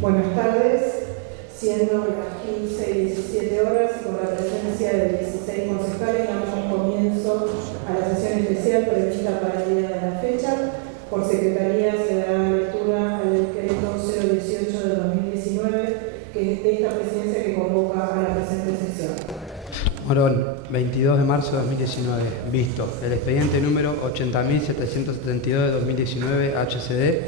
Buenas tardes, siendo las 15 y 17 horas y con la presencia de 16 concejales, damos comienzo a la sesión especial prevista para el día de la fecha. Por secretaría se dará lectura al decreto 018 de 2019, que es de esta presidencia que convoca a la presente sesión. Morón, 22 de marzo de 2019. Visto. El expediente número 80.772 de 2019 HCD,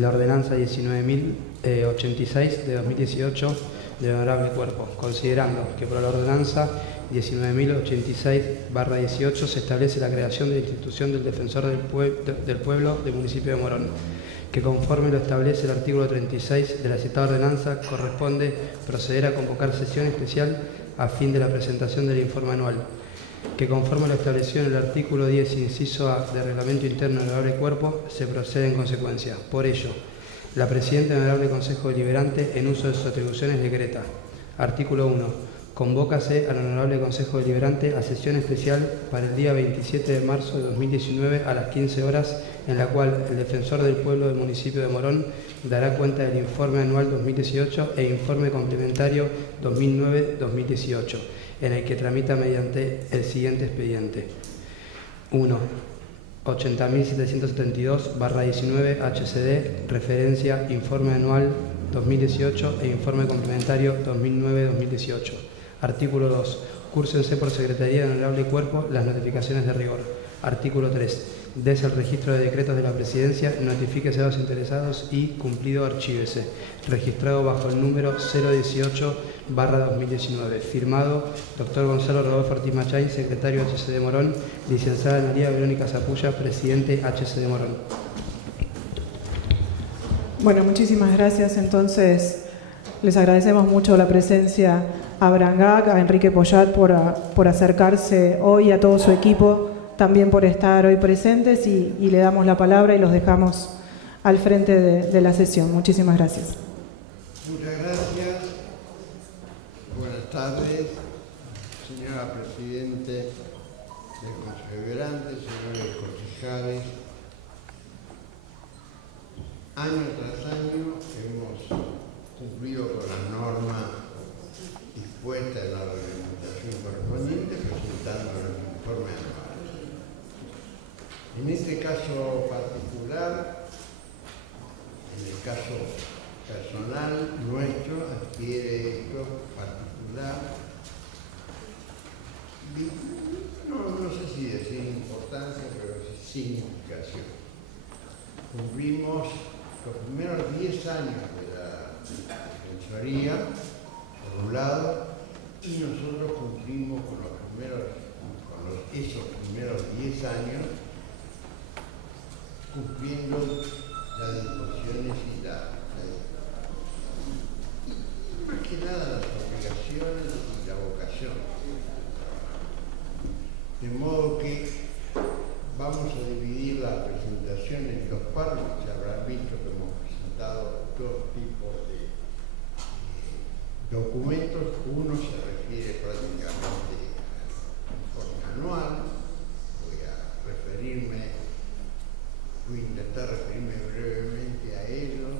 la ordenanza 19.086 de 2018 del Honorable Cuerpo, considerando que por la ordenanza 19.086/18 se establece la creación de la institución del Defensor del Pueblo del municipio de Morón, que conforme lo establece el artículo 36 de la citada ordenanza, corresponde proceder a convocar sesión especial a fin de la presentación del informe anual, que conforme lo establecido en el artículo 10, inciso A del Reglamento Interno del Honorable Cuerpo, se procede en consecuencia. Por ello, la Presidenta del Honorable Consejo Deliberante, en uso de sus atribuciones, decreta. Artículo 1. Convócase al Honorable Consejo Deliberante a sesión especial para el día 27 de marzo de 2019 a las 15 horas, en la cual el Defensor del Pueblo del municipio de Morón dará cuenta del informe anual 2018 e informe complementario 2009-2018, en el que tramita mediante el siguiente expediente. 1. 80.772/19 HCD, referencia informe anual 2018 e informe complementario 2009-2018. Artículo 2. Cúrsense por Secretaría del Honorable Cuerpo las notificaciones de rigor. Artículo 3. Dese el registro de decretos de la Presidencia, notifíquese a los interesados y, cumplido, archívese. Registrado bajo el número 018/2019. Firmado Dr. Gonzalo Rodolfo Ortiz Machay, secretario HCD Morón. Licenciada María Verónica Zapulla, presidente HCD Morón. Bueno, muchísimas gracias. Entonces, les agradecemos mucho la presencia a Brangac, a Enrique Poyat por acercarse hoy, a todo su equipo también por estar hoy presentes, y le damos la palabra y los dejamos al frente de la sesión. Muchísimas gracias. Muchas gracias. Buenas tardes, señora Presidente del Consejo Deliberante, señores concejales. Año tras año hemos cumplido con la norma dispuesta en la reglamentación correspondiente, presentando el informe anual. En este caso particular, en el caso personal nuestro, adquiere esto particular, no sé si decir importancia, pero sí significación. Cumplimos los primeros 10 años de la Defensoría, por un lado, y nosotros cumplimos con esos primeros 10 años, cumpliendo las disposiciones y más que nada las obligaciones y la vocación. De modo que vamos a dividir la presentación en dos partes. Se habrán visto que hemos presentado dos tipos de documentos. Uno se refiere prácticamente al informe anual. Voy a intentar referirme brevemente a ellos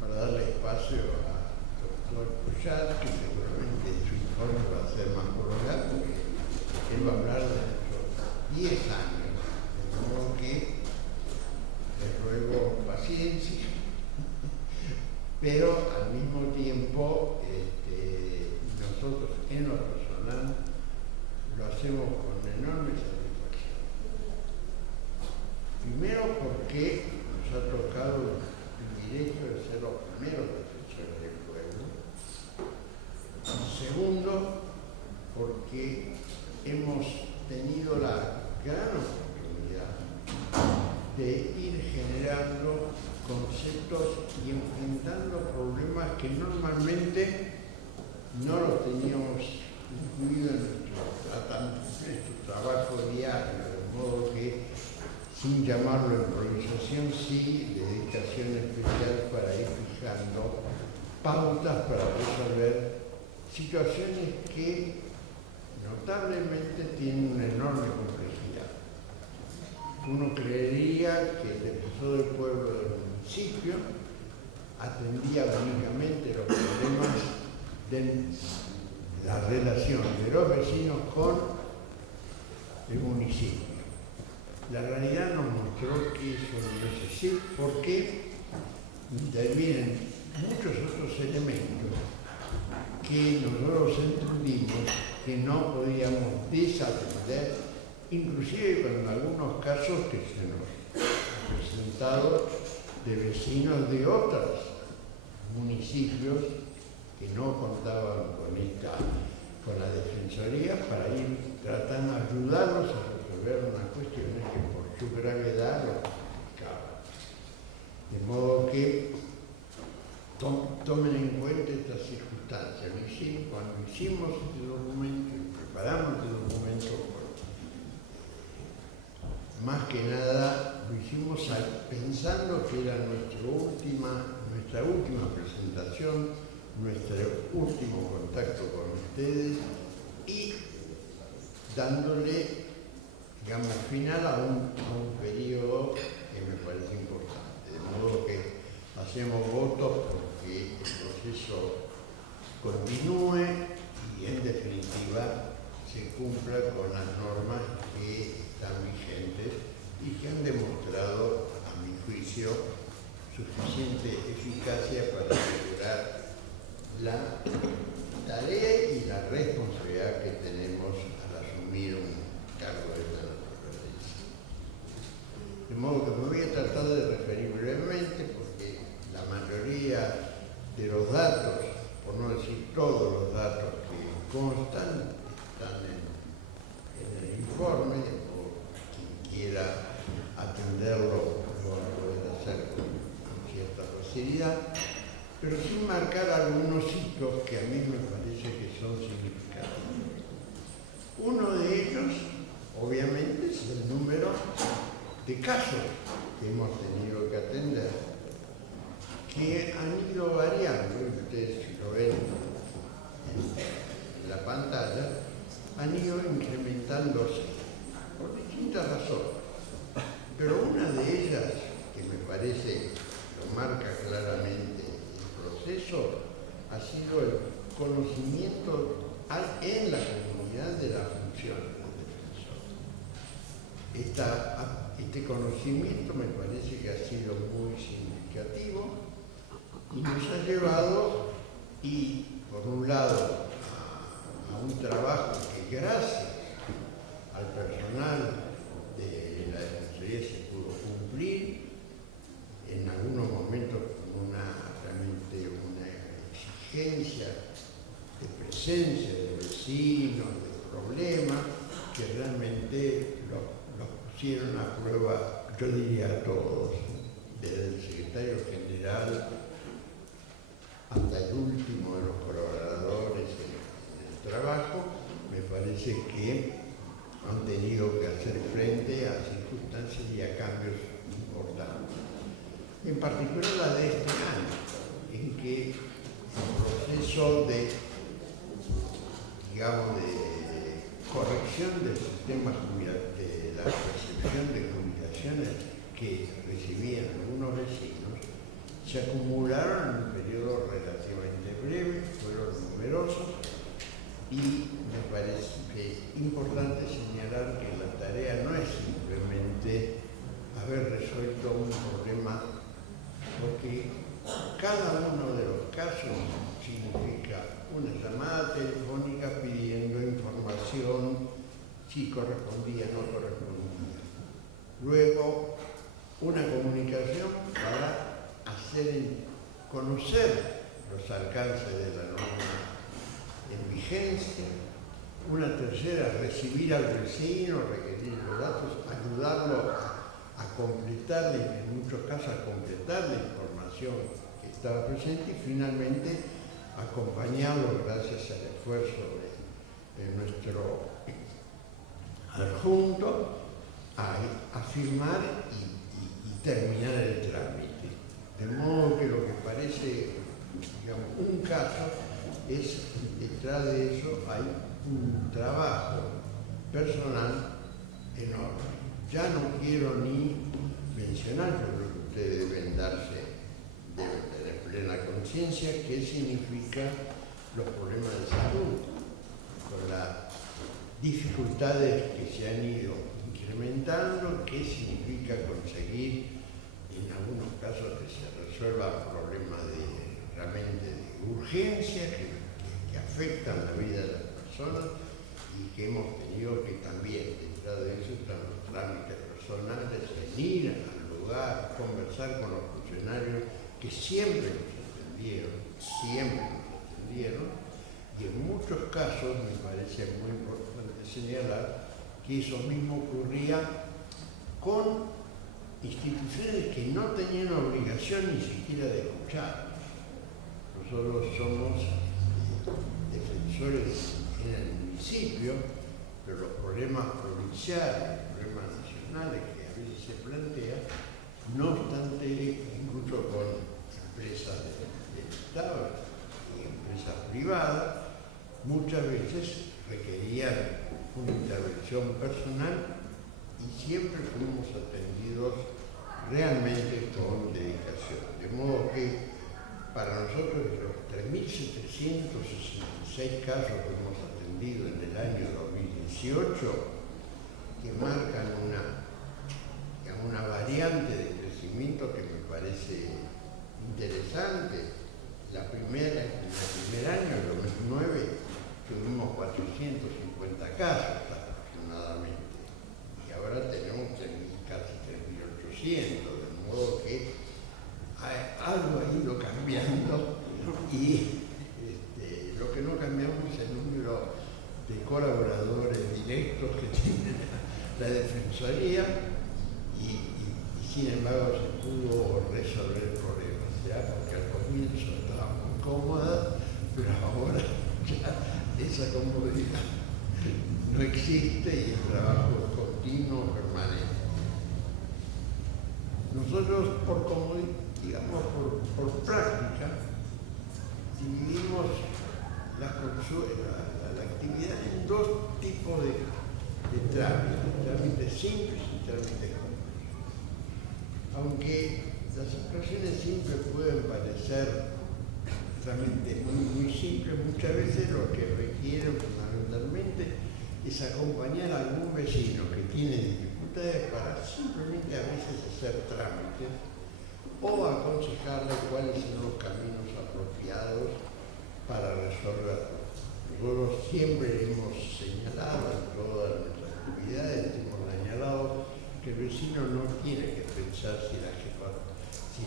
para darle espacio al doctor Poyat, que seguramente su informe va a ser más prolongado, porque él va a hablar de nuestros 10 años, de modo que les ruego paciencia, pero al mismo tiempo nosotros en lo personal lo hacemos con enorme satisfacción. Primero, porque nos ha tocado el privilegio de ser los primeros defensores del pueblo. Segundo, porque hemos tenido la gran oportunidad de ir generando conceptos y enfrentando problemas que normalmente no los teníamos incluido en nuestro trabajo diario, de modo que, sin llamarlo improvisación, sí dedicación especial para ir fijando pautas para resolver situaciones que notablemente tienen una enorme complejidad. Uno creería que el Defensor del Pueblo del municipio atendía únicamente los problemas de la relación de los vecinos con el municipio. La realidad nos mostró que eso no es así, porque intervienen muchos otros elementos que nosotros entendimos que no podíamos desatender, inclusive con algunos casos que se nos han presentado de vecinos de otros municipios que no contaban con la defensoría para ir tratando de ayudarlos a resolver unas cuestiones que por su gravedad lo complicaban. De modo que tomen en cuenta estas circunstancias. Cuando hicimos este documento y preparamos este documento, más que nada lo hicimos pensando que era nuestra última presentación, nuestro último contacto con ustedes y dándole, digamos, final a un periodo que me parece importante. De modo que hacemos votos porque el proceso continúe y en definitiva se cumpla con las normas que están vigentes y que han demostrado, a mi juicio, suficiente eficacia para asegurar la tarea y la responsabilidad que tenemos al asumir un cargo de esta naturaleza. De modo que me voy a tratar de referir brevemente porque la mayoría de los datos, por no decir todos los datos que constan, están en el informe, o quien quiera atenderlo lo va a poder hacer con cierta facilidad, pero sin marcar algunos hitos que a mí me parece que son significativos. Uno de ellos, obviamente, es el número de casos que hemos tenido que atender, que han ido variando, y ustedes si lo ven en la pantalla, han ido incrementándose por distintas razones. Pero una de ellas, que me parece lo marca claramente el proceso, ha sido el conocimiento en la comunidad de la función del defensor. Este conocimiento me parece que ha sido muy significativo y nos ha llevado, y por un lado, a un trabajo que gracias al personal de la Defensoría se pudo cumplir, en algunos momentos con realmente una exigencia de presencia de vecinos, de problemas, que realmente los pusieron a prueba, yo diría a todos, desde el secretario general hasta el último de los colaboradores en el trabajo. Me parece que han tenido que hacer frente a circunstancias y a cambios importantes. En particular la de este año, en que el proceso de corrección del sistema de la percepción de jubilaciones que recibían algunos vecinos se acumularon en un periodo relativamente breve, fueron numerosos, y me parece importante señalar que la tarea no es simplemente haber resuelto un problema, porque cada uno de los casos significa una llamada telefónica pidiendo información si correspondía o no correspondía. Luego, una comunicación para conocer los alcances de la norma en vigencia. Una tercera, recibir al vecino, requerir los datos, ayudarlo a completar, en muchos casos a completar la información que estaba presente, y finalmente acompañarlo gracias al esfuerzo de nuestro adjunto a firmar y terminar el trámite. De modo que lo que parece, digamos, un caso es, detrás de eso hay un trabajo personal enorme. Ya no quiero ni mencionar, yo creo que ustedes deben tener conciencia qué significa los problemas de salud, con las dificultades que se han ido incrementando, qué significa conseguir, en algunos casos, que se resuelvan problemas realmente de urgencia, que afectan la vida de las personas y que hemos tenido que también, detrás de eso, están los trámites personales, venir al lugar, conversar con los funcionarios que siempre nos atendieron, y en muchos casos me parece muy importante señalar que eso mismo ocurría con instituciones que no tenían obligación ni siquiera de escuchar. Nosotros somos defensores en el municipio, pero los problemas provinciales, los problemas nacionales que a veces se plantean, no obstante, incluso con empresas del Estado y empresas privadas, muchas veces requerían una intervención personal y siempre fuimos atendidos realmente con dedicación. De modo que para nosotros los 3.766 casos que hemos atendido en el año 2018, que marcan una variante de crecimiento que me parece interesante. En el primer año, en 2009, tuvimos 450 casos aproximadamente, y ahora tenemos casi 3.800, de modo que algo ha ido cambiando y lo que no cambiamos es el número de colaboradores directos que tiene la Defensoría y sin embargo se pudo resolver el problema, porque al comienzo estaba muy cómoda, pero ahora ya esa comodidad no existe y el trabajo es continuo, permanente. Nosotros por práctica dividimos la actividad en dos tipos de trámites simples y trámites complejos. Aunque las expresiones simples pueden parecer trámites muy simples, muchas veces lo que requieren fundamentalmente es acompañar a algún vecino que tiene dificultades para simplemente a veces hacer trámites o aconsejarle cuáles son los caminos apropiados para resolverlo. Nosotros siempre hemos señalado en todas nuestras actividades, hemos señalado que el vecino no tiene que pensar si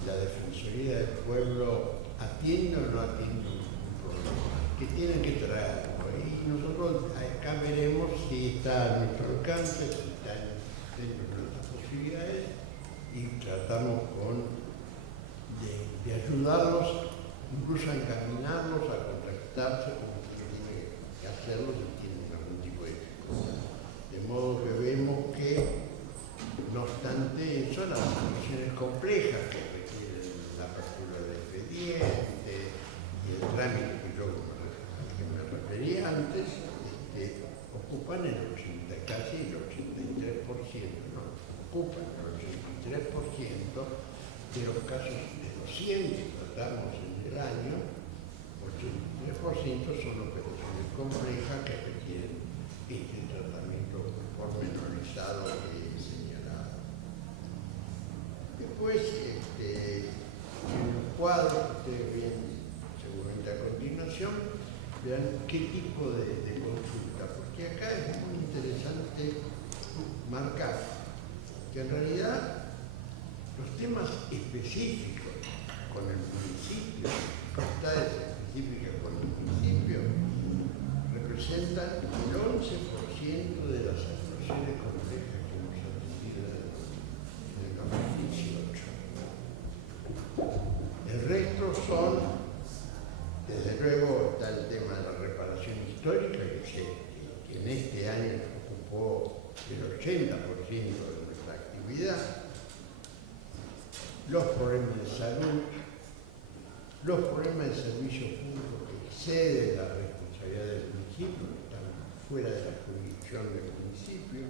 la Defensoría del Pueblo atiende o no atiende un problema, que tienen que traerlo. Y nosotros acá veremos si está a nuestro alcance, si está dentro de nuestras posibilidades, y tratamos de ayudarlos, incluso a encaminarlos a contactarse con quien tiene que hacerlo si tienen algún tipo de dificultad. De modo que vemos que, no obstante eso, las situaciones complejas que requieren la apertura del expediente y el trámite que me refería antes, ocupan casi el 83%, no, ocupan el 83% de los casos de los 100 que tratamos en el año, 83% son operaciones complejas que requieren este tratamiento pormenorizado que he señalado. Después, en el cuadro que ustedes ven seguramente a continuación, vean qué tipo de consulta, porque acá es muy interesante marcar que en realidad los temas específicos con el municipio, facultades específicas con el municipio, representan el 11% de las actuaciones complejas que hemos atendido en el 2018. El resto son, desde luego, está el tema de la reparación histórica, que en este año ocupó el 80% de nuestra actividad, los problemas de salud, los problemas de servicios públicos que exceden la responsabilidad del municipio, que están fuera de la jurisdicción del municipio,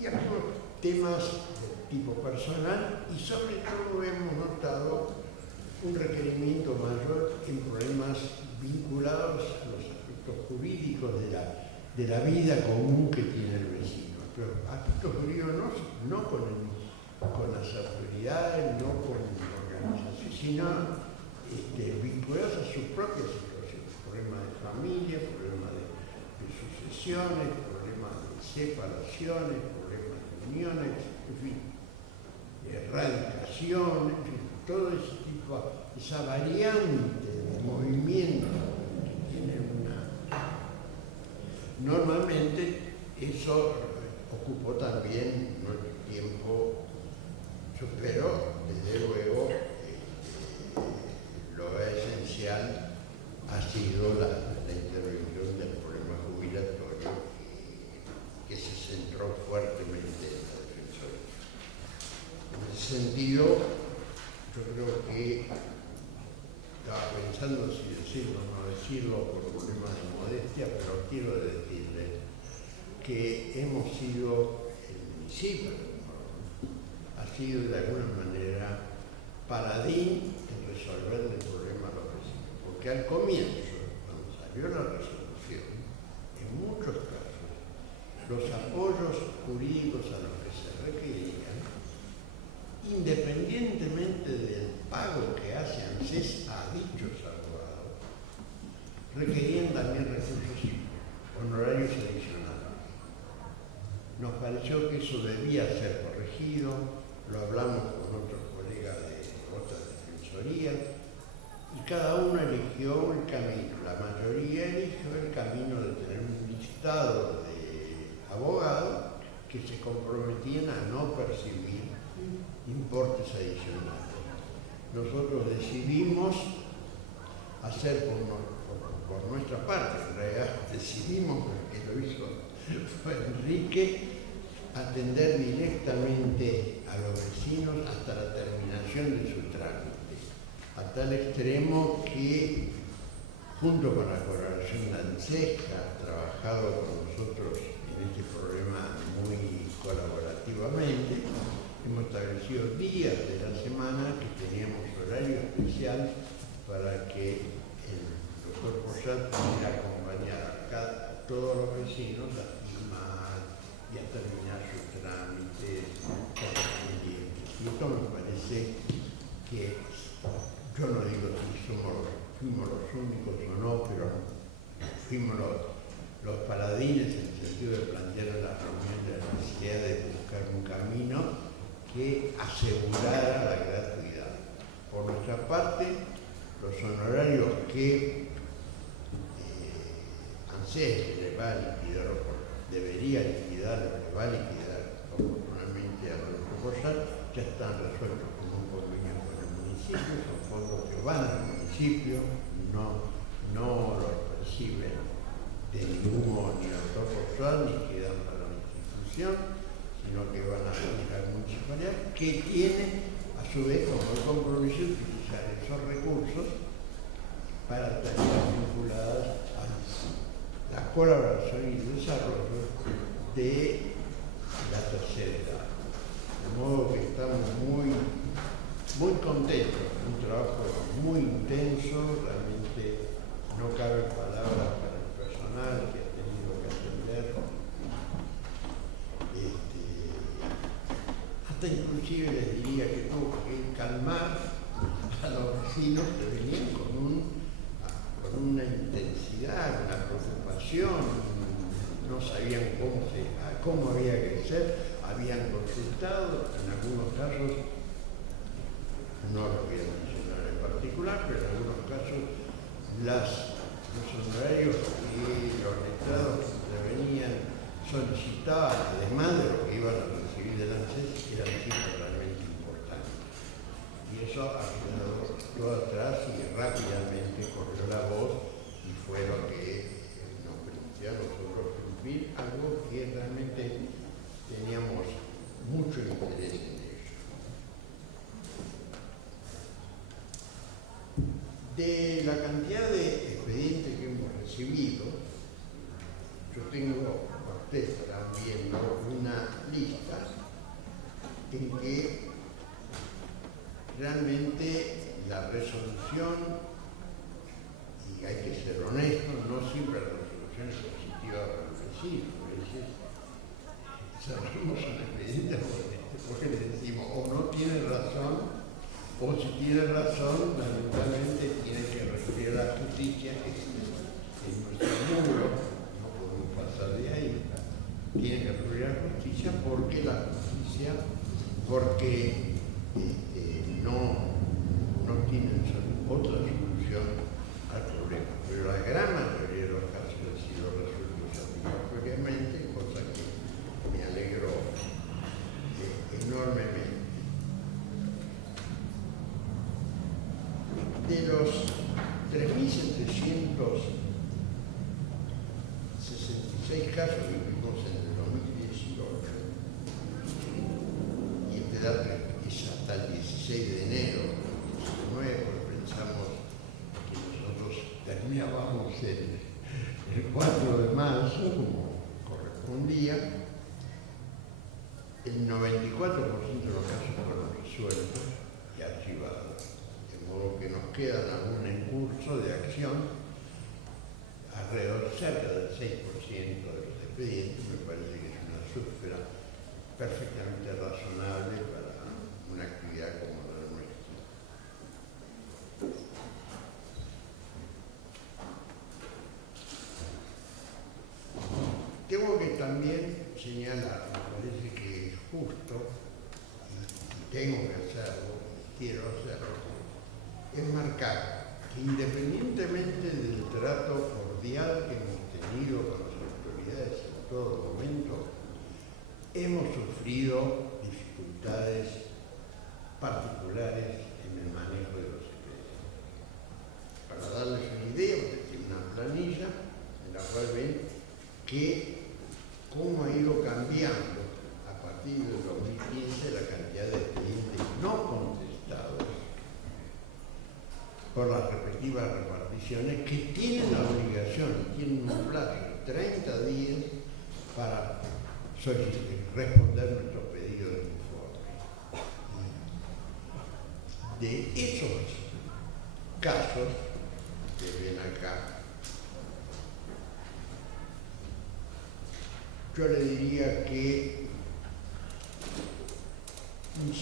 y algunos temas de tipo personal, y sobre todo hemos notado un requerimiento mayor en problemas vinculados a los aspectos jurídicos de la vida común que tiene el vecino. Pero aspectos jurídicos no con las autoridades, no con organizaciones, sino vinculados a sus propias situaciones. Problemas de familia, problemas de sucesiones, problemas de separaciones, problemas de uniones, en fin, de erradicación, en fin, todo ese tipo, esa variante de movimiento que tiene Normalmente eso ocupó también nuestro tiempo, pero desde luego lo esencial ha sido la intervención del problema jubilatorio que se centró fuertemente en la Defensoría. En ese sentido, yo creo que estaba pensando si decirlo o no decirlo por problemas de modestia, pero quiero decirles que hemos sido, el municipio ha sido de alguna manera paladín en resolver el problema a los vecinos, porque al comienzo, cuando salió la resolución, en muchos casos, los apoyos jurídicos a los que se requerían, independientemente del pago que hace ANSES a dichos abogados, requerían también recursos honorarios adicionales. Nos pareció que eso debía ser corregido, lo hablamos con otros colegas de otras defensorías, y cada uno eligió el camino. La mayoría eligió el camino de tener un listado de abogados que se comprometían a no percibir importes adicionales. Nosotros decidimos hacer por nuestra parte, en realidad decidimos, porque lo hizo fue Enrique, atender directamente a los vecinos hasta la terminación de su trámite, a tal extremo que, junto con la colaboración de ANSES, que ha trabajado con nosotros en este problema muy colaborativamente, hemos establecido días de la semana que teníamos horario especial para que el doctor Poyat pudiera acompañar a todos los vecinos a firmar y a terminar sus trámites correspondientes. Y esto me parece que, yo no digo si fuimos los únicos o no, pero fuimos los paladines en el sentido de plantear en la reunión de la necesidad de buscar un camino que asegurara la gratuidad. Por nuestra parte, los honorarios que ANSES le va a liquidar, o debería liquidar, o le va a liquidar oportunamente a nuestro Poyat, ya están resueltos con un convenio con el municipio, son fondos que van al municipio, no los perciben de ningún modo ni al doctor Poyat ni quedan para la institución, sino que van a la municipalidad, que tiene a su vez como el compromiso de utilizar esos recursos para tareas vinculadas a la colaboración y el desarrollo de la tercera edad. De modo que estamos muy contentos, un trabajo muy intenso, realmente no caben palabras para el personal que ha tenido que atender. Hasta inclusive les diría que tuvo que calmar a los vecinos que venían con una intensidad, una preocupación, no sabían cómo había que ser, habían consultado, en algunos casos, no lo voy a mencionar en particular, pero en algunos casos los honorarios que los letrados venían solicitaban, además de lo que iban a recibir del ANSES, eran cifras realmente importantes. Y eso ha quedado todo atrás y rápidamente corrió la voz y fue lo que nos permitió a nosotros cumplir algo que realmente teníamos mucho interés en ello. De la cantidad de expedientes que hemos recibido, yo tengo, ustedes estarán viendo una lista en que realmente la resolución, y hay que ser honesto, no siempre la resolución es positiva para el vecino. A veces cerramos un expediente porque le decimos o no tiene razón, o si tiene razón, lamentablemente tiene que recurrir a la justicia, que es nuestro muro, no podemos pasar de ahí, tiene que recurrir a la justicia porque no tienen otra solución al problema. Pero la gran mayoría de los casos han sido resueltos satisfactoriamente, cosa que me alegró enormemente. De los 3.766 casos que vimos en el 2018, y este dato es hasta el 16 de enero del 2019, porque pensamos que nosotros terminábamos el 4 de marzo, como correspondía, el 94% de los casos fueron resueltos y archivados. De modo que nos quedan aún en curso de acción alrededor cerca del 6% de los expedientes. Me parece que es una cifra perfectamente razonable para una actividad como la nuestra. Tengo que también señalar, me parece que es justo, y tengo que hacerlo, quiero hacerlo, es marcar que independientemente del trato cordial que hemos tenido con las autoridades en todo momento, hemos sufrido dificultades particulares en el manejo de los expedientes. Para darles una idea, porque tiene una planilla en la cual ven que cómo ha ido cambiando a partir del 2015 la cantidad de expedientes no contestados por las respectivas reparticiones, que tienen la obligación, tienen un plazo de 30 días para responder nuestros pedidos de informe. De esos casos que ven acá, yo le diría que un 6%,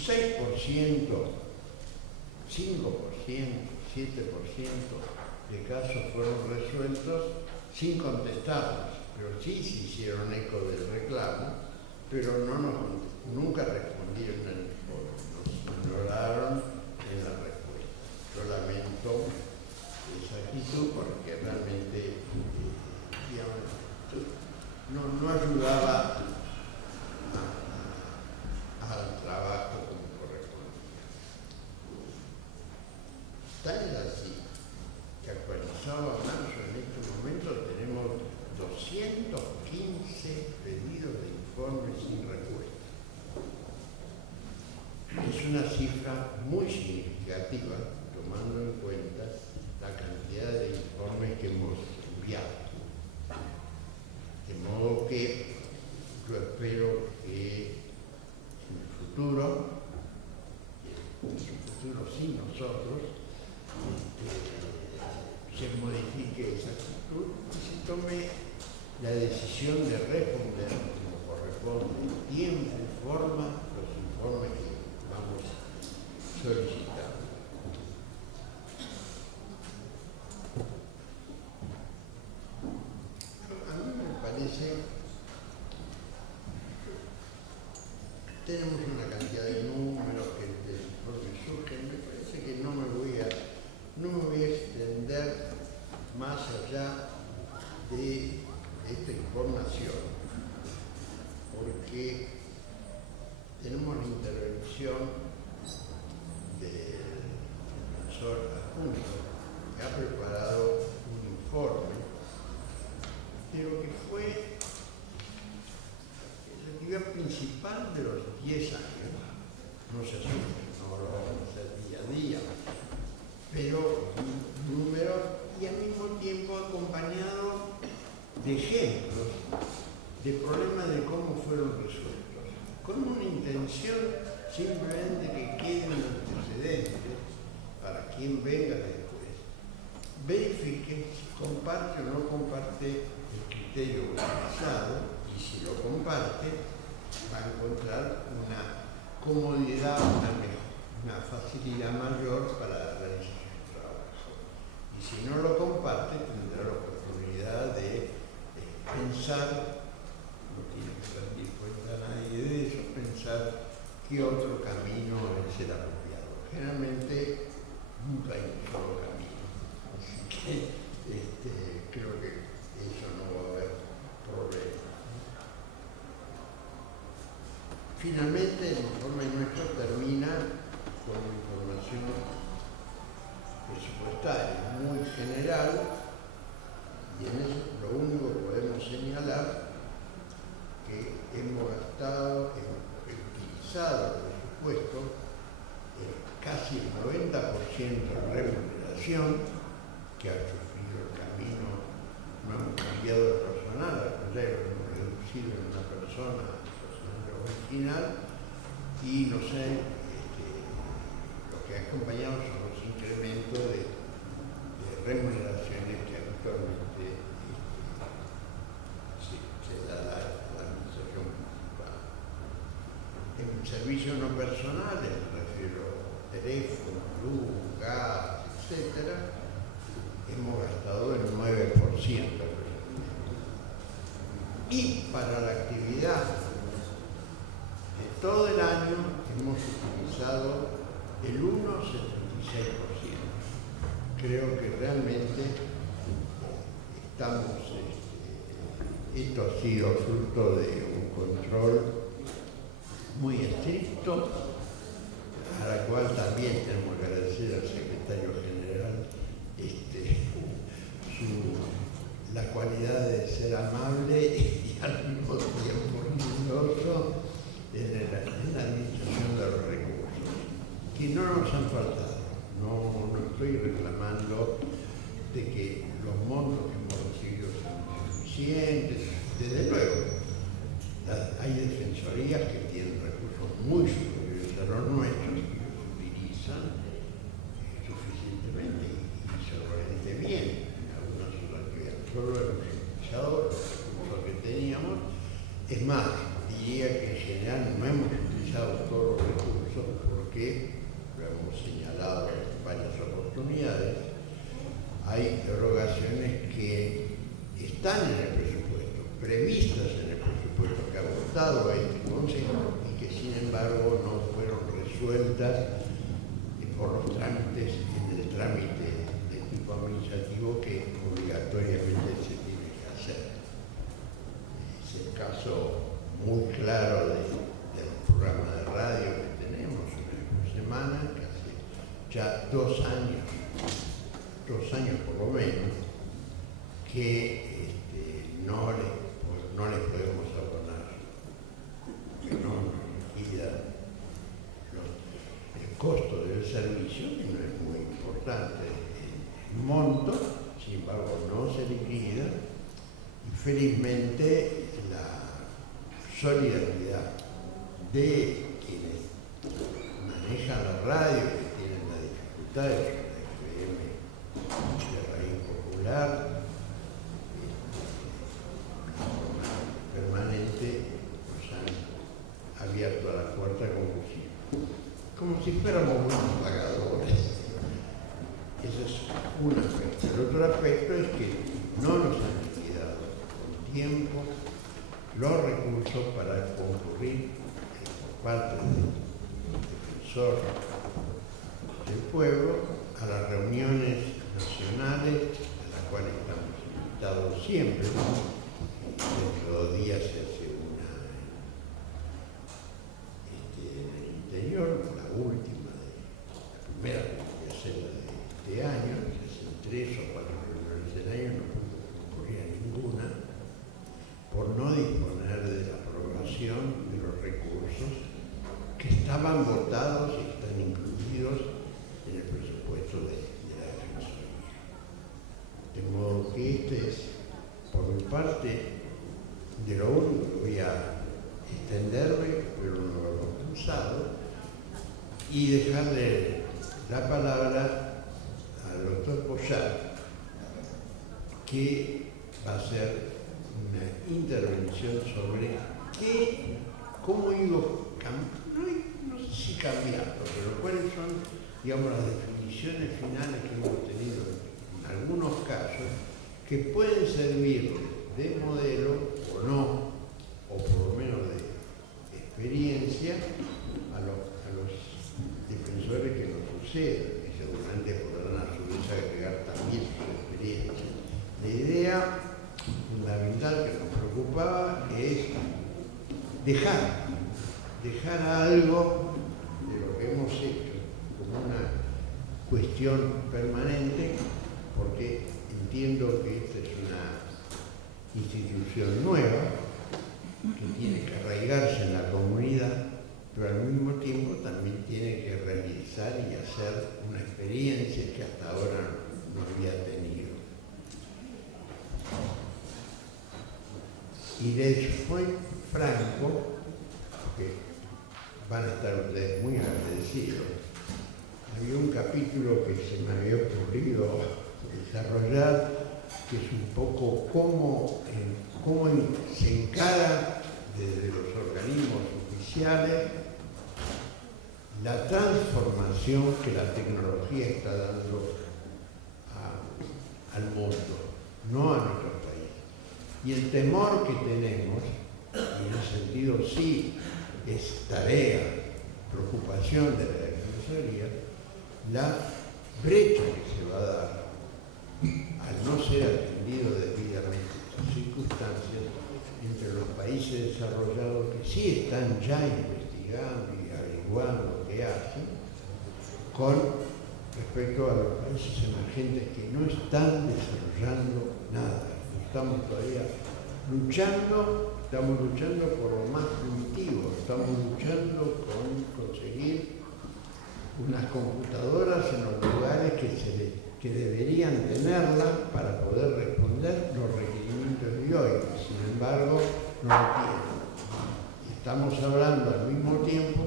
5%, 7% de casos fueron resueltos sin contestarlos, pero sí se hicieron eco del reclamo, pero nunca respondieron al informe, nos ignoraron en la respuesta. Yo lamento esa actitud porque realmente no ayudaba al trabajo como correspondía. Tal es así que actualizado a marzo en este momento tenemos 215 pedidos de informes sin respuesta. Es una cifra muy significativa tomando en cuenta la cantidad de informes que hemos enviado. De modo que yo espero que en el futuro sin nosotros, se modifique esa actitud y se tome la decisión de responder como corresponde, en tiempo y forma, los informes que vamos solicitando. A mí me parece, tenemos una cantidad de números que del informe surgen, me parece que no me voy a extender más allá de esta información, porque tenemos la intervención del profesor adjunto, que ha preparado un informe, pero que fue la actividad principal de los 10 años. No se asume, no lo vamos a hacer día a día, pero números y al mismo tiempo acompañado de ejemplos de problemas de cómo fueron resueltos, con una intención simplemente que queden antecedentes para que quien venga después, verifique si comparte o no comparte el criterio utilizado, y si lo comparte, va a encontrar una comodidad, una facilidad mayor para la realización del trabajo. Y si no lo comparte, tendrá la oportunidad de pensar, no tiene que rendir cuenta a nadie de eso, pensar qué otro camino es el apropiado. Generalmente nunca hay un solo camino, así que creo que eso no va a haber problema. Finalmente, el informe nuestro termina con información presupuestaria muy general, y en eso lo único que podemos señalar que hemos utilizado el presupuesto casi el 90% de remuneración, que ha sufrido el camino. No hemos cambiado de personal, al contrario, lo hemos reducido en una persona original, y no sé, lo que ha acompañado son los incrementos de remuneraciones que habitualmente se da a la administración municipal. En servicios no personales, me refiero a teléfono, luz, gas, etc., hemos gastado el 9%. Y para la actividad todo el año hemos utilizado el 1,76%. Creo que realmente esto ha sido fruto de un control muy estricto, a la cual también tenemos que agradecer al secretario general la cualidad de ser amable y al mismo tiempo riguroso en la administración de los recursos, que no nos han faltado. No estoy reclamando de que los montos que hemos recibido son suficientes. Desde luego, hay defensorías que tienen recursos muy superiores a los nuestros, que los utilizan suficientemente y seguramente bien. En algunas otras que solo hemos utilizado los recursos que teníamos. Es más, diría que en general no hemos utilizado todos los recursos porque, lo hemos señalado en varias oportunidades, hay erogaciones que están en el presupuesto, previstas en el presupuesto que ha votado este Consejo, y que sin embargo no fueron resueltas por los trámites, en el trámite de tipo administrativo que obligatoriamente se tiene que hacer. Es el caso muy claro del programa de radio que tenemos una semana, que hace ya 2 años por lo menos, que no les podemos abonar, que no nos liquida el costo del servicio, que no es muy importante el monto, sin embargo no se liquida, y felizmente la solidaridad de quienes manejan la radio, que tienen las dificultades de la FM de Radio Popular, permanente, nos han abierto la puerta como si fuéramos buenos pagadores. Ese es un aspecto. El otro aspecto es que no nos han liquidado con tiempo los recursos para concurrir por parte del defensor del pueblo a las reuniones nacionales, a las cuales estamos invitados siempre. Dentro de 2 días se hace una en el interior, la última, la primera que voy a hacer la de este año, se hacen 3 o 4 reuniones del año, no pude concurrir a ninguna, por no disponer de la aprobación de los recursos que estaban votados y están incluidos en el presupuesto de la Defensoría. De modo que este es, por mi parte, de lo único que voy a extenderme, pero no lo hemos usado, y dejarle la palabra al doctor Poyat, que va a hacer una intervención sobre cómo iba no sé si cambiando, pero cuáles son, digamos, las definiciones finales que hemos tenido en algunos casos que pueden servir de modelo o no, o por lo menos de experiencia a los defensores que nos suceden, y seguramente podrán a su vez agregar también su experiencia. La idea fundamental que nos preocupaba es dejar algo de lo que hemos hecho como una cuestión permanente, porque entiendo que esta es una institución nueva que tiene que arraigarse en la comunidad, pero al mismo tiempo también tiene que realizar y hacer una experiencia que hasta ahora no había tenido. Y les soy franco, que van a estar ustedes muy agradecidos. Había un capítulo que se me había ocurrido desarrollar, que es un poco cómo se encara desde los organismos oficiales la transformación que la tecnología está dando al mundo, no a nuestro país. Y el temor que tenemos, y en ese sentido sí es tarea, preocupación de la Defensoría, la brecha que se va a dar al no ser atendido debidamente las circunstancias entre los países desarrollados que sí están ya investigando y averiguando qué hacen, con respecto a los países emergentes que no están desarrollando nada. Estamos todavía estamos luchando por lo más primitivo, estamos luchando con conseguir unas computadoras en los lugares que deberían tenerlas para poder responder los requerimientos de hoy. Sin embargo, no lo tienen. Estamos hablando al mismo tiempo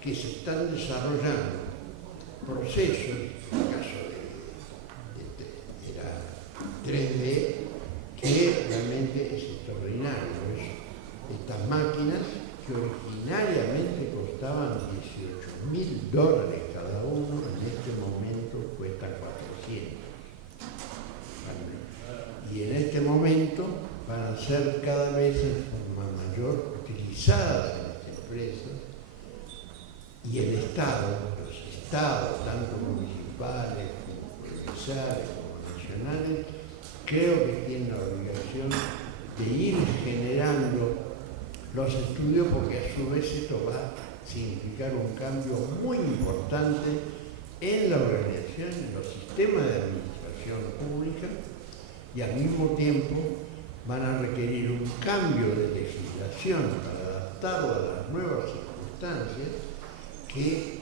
que se están desarrollando procesos, en el caso de la 3D, que realmente es extraordinario. Estas máquinas que originariamente costaban $18.000 cada uno, en este momento cuestan 400. Y en este momento van a ser cada vez en forma mayor utilizadas en las empresas, y el Estado, los Estados, tanto municipales como provinciales como nacionales, creo que tienen la obligación de ir generando los estudios, porque a su vez esto va a significar un cambio muy importante en la organización, en los sistemas de administración pública, y al mismo tiempo van a requerir un cambio de legislación para adaptarlo a las nuevas circunstancias que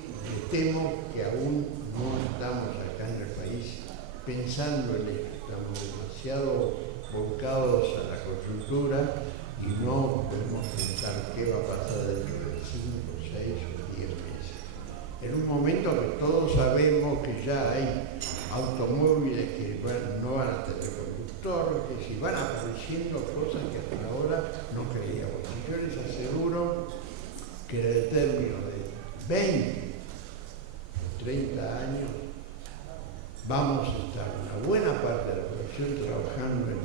temo que aún no estamos acá en el país pensando en esto. Estamos demasiado volcados a la coyuntura y no podemos pensar qué va a pasar dentro de 5, 6 o 10 meses. En un momento que todos sabemos que ya hay automóviles que no van a tener conductor, que si van apareciendo cosas que hasta ahora no creíamos. Y yo les aseguro que en el término de 20 o 30 años vamos a estar una buena parte de la población trabajando en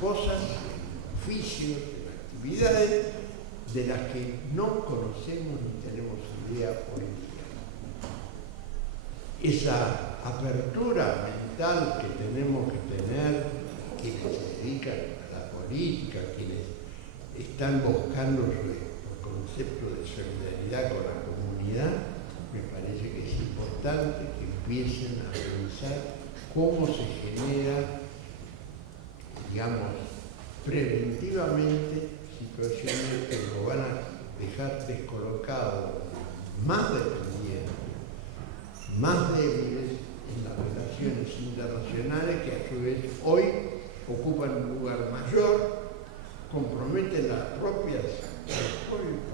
cosas, en oficios, en actividades de las que no conocemos ni tenemos idea hoy en día. Esa apertura mental que tenemos que tener, quienes se dedican a la política, quienes están buscando el concepto de solidaridad con la comunidad, me parece que es importante que empiecen a revisar cómo se genera, digamos, preventivamente situaciones que lo van a dejar descolocado, más dependientes, más débiles en las relaciones internacionales, que a su vez hoy ocupan un lugar mayor, comprometen los propios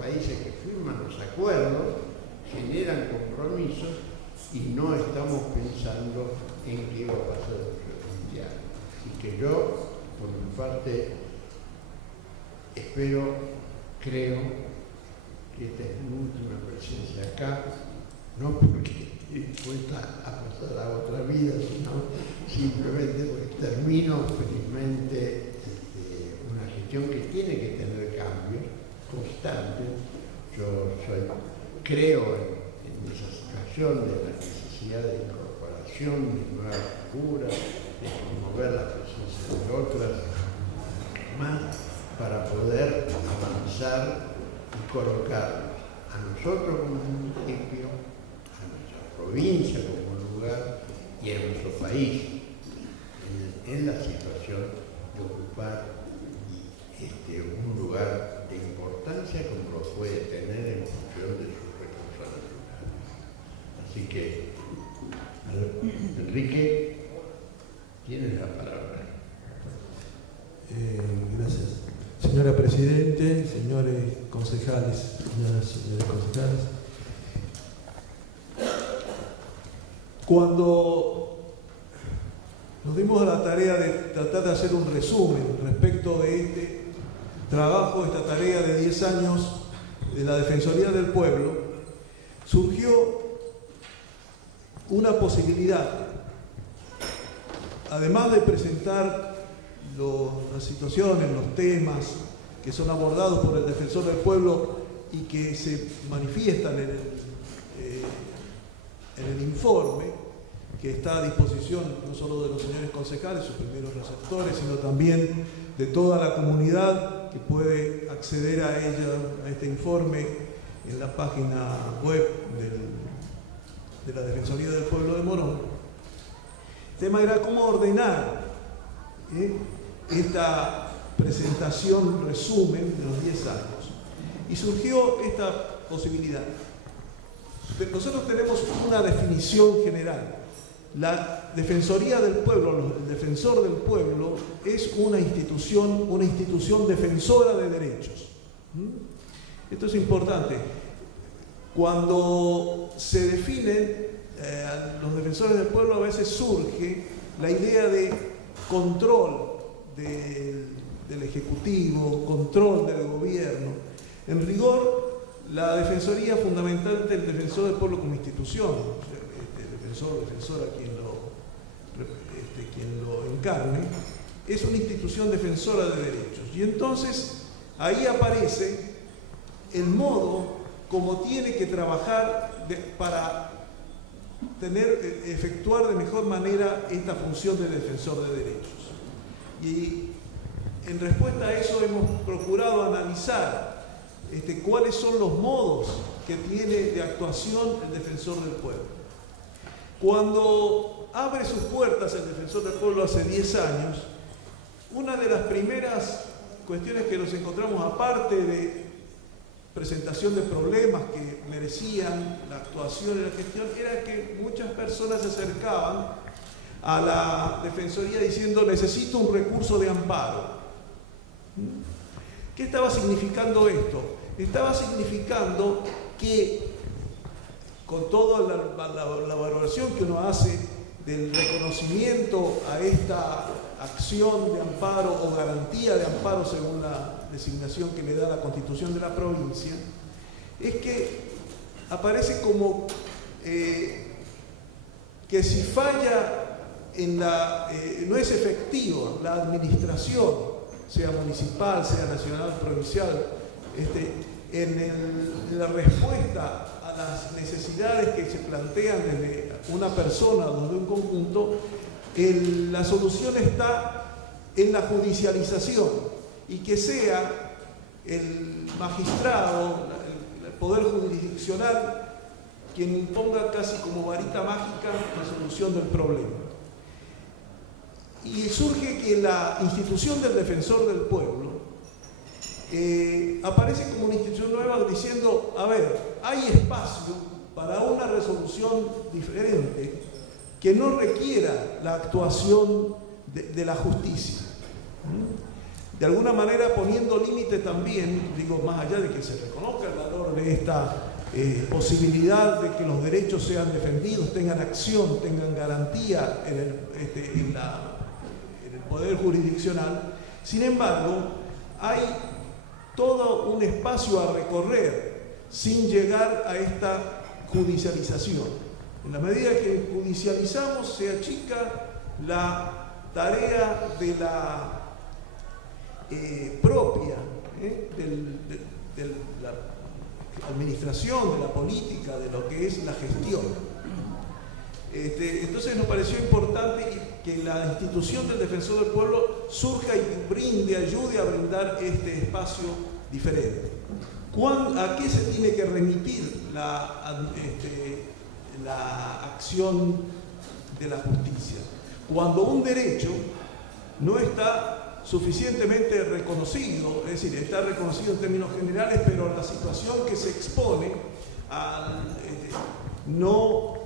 países que firman los acuerdos, generan compromisos y no estamos pensando en qué iba a pasar dentro de 20 años. Y que yo, por mi parte, creo que esta es mi última presencia acá, no porque estoy dispuesta a pasar a otra vida, sino simplemente porque termino felizmente una gestión que tiene que tener cambios constantes. Yo creo en esa situación de la necesidad de incorporación de nuevas figuras, de promover la presencia de otras más, para poder avanzar y colocarnos a nosotros como municipio, a nuestra provincia como lugar y a nuestro país en la situación de ocupar un lugar de importancia como lo puede tener en función de sus recursos naturales. Así que, Enrique, tienes la palabra. Gracias. Señora Presidente, señores concejales, señoras y señores concejales. Cuando nos dimos a la tarea de tratar de hacer un resumen respecto de este trabajo, esta tarea de 10 años de la Defensoría del Pueblo, surgió una posibilidad, además de presentar las situaciones, los temas que son abordados por el Defensor del Pueblo y que se manifiestan en el informe, que está a disposición no solo de los señores concejales, sus primeros receptores, sino también de toda la comunidad que puede acceder a este informe en la página web de la Defensoría del Pueblo de Morón. El tema era cómo ordenar esta presentación, resumen de los 10 años. Y surgió esta posibilidad. Nosotros tenemos una definición general. La Defensoría del Pueblo, el Defensor del Pueblo, es una institución defensora de derechos. Esto es importante. Cuando se definen los defensores del pueblo, a veces surge la idea de control del Ejecutivo, control del gobierno. En rigor, la Defensoría fundamental del Defensor del Pueblo como institución, defensora quien lo encarne, es una institución defensora de derechos. Y entonces ahí aparece el modo como tiene que trabajar para efectuar de mejor manera esta función de defensor de derechos. Y en respuesta a eso hemos procurado analizar cuáles son los modos que tiene de actuación el Defensor del Pueblo. Cuando abre sus puertas el Defensor del Pueblo hace 10 años, una de las primeras cuestiones que nos encontramos, aparte de presentación de problemas que merecían la actuación y la gestión, era que muchas personas se acercaban a la Defensoría diciendo: necesito un recurso de amparo. ¿Qué estaba significando esto? Estaba significando que, con toda la valoración que uno hace del reconocimiento a esta acción de amparo o garantía de amparo según la designación que le da la Constitución de la provincia, es que aparece como que si falla no es efectiva la administración, sea municipal, sea nacional, provincial, en la respuesta a las necesidades que se plantean desde una persona o desde un conjunto, la solución está en la judicialización, y que sea el magistrado, el poder jurisdiccional, quien imponga casi como varita mágica la solución del problema. Y surge que la institución del Defensor del Pueblo aparece como una institución nueva diciendo: a ver, hay espacio para una resolución diferente que no requiera la actuación de la justicia. De alguna manera poniendo límite también, digo, más allá de que se reconozca el valor de esta posibilidad de que los derechos sean defendidos, tengan acción, tengan garantía en el poder jurisdiccional. Sin embargo, hay todo un espacio a recorrer sin llegar a esta judicialización. En la medida que judicializamos, se achica la tarea de la propia de la administración, de la política, de lo que es la gestión. Entonces nos pareció importante que la institución del Defensor del Pueblo surja y brinde, ayude a brindar este espacio diferente. ¿A qué se tiene que remitir la acción de la justicia? Cuando un derecho no está suficientemente reconocido, es decir, está reconocido en términos generales, pero la situación que se expone no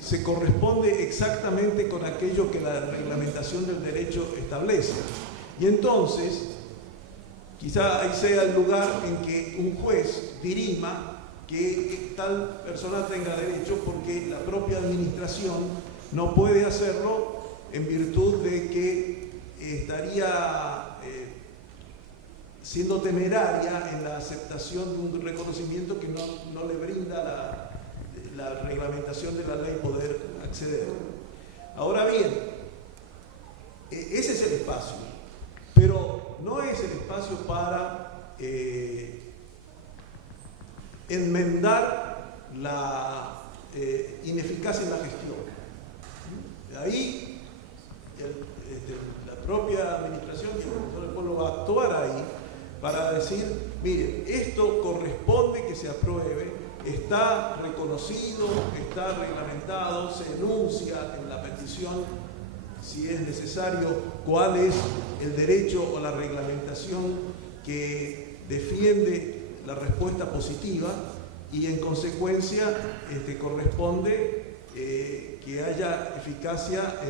se corresponde exactamente con aquello que la reglamentación del derecho establece. Y entonces, quizá ahí sea el lugar en que un juez dirima que tal persona tenga derecho, porque la propia administración no puede hacerlo en virtud de que estaría siendo temeraria en la aceptación de un reconocimiento que no le brinda la reglamentación de la ley poder acceder. Ahora bien, ese es el espacio, pero no es el espacio para enmendar la ineficacia en la gestión. Ahí la propia administración del pueblo va a actuar ahí para decir, miren, esto corresponde que se apruebe, está reconocido, está reglamentado, se enuncia en la petición, si es necesario, cuál es el derecho o la reglamentación que defiende la respuesta positiva, y en consecuencia corresponde que haya eficacia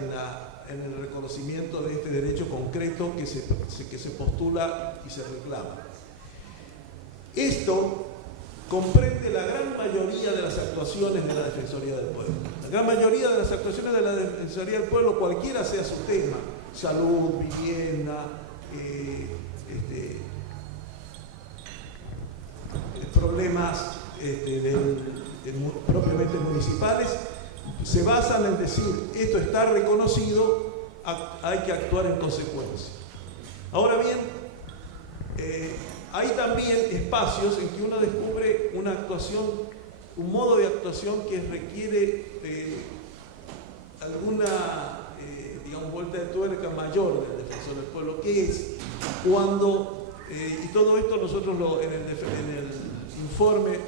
en el reconocimiento de este derecho concreto que se postula y se reclama. Esto comprende la gran mayoría de las actuaciones de la Defensoría del Pueblo. La gran mayoría de las actuaciones de la Defensoría del Pueblo, cualquiera sea su tema, salud, vivienda, problemas propiamente municipales, se basan en decir, esto está reconocido, hay que actuar en consecuencia. Ahora bien, hay también espacios en que uno descubre una actuación, un modo de actuación que requiere alguna vuelta de tuerca mayor del Defensor del Pueblo, que es cuando, y todo esto nosotros en el informe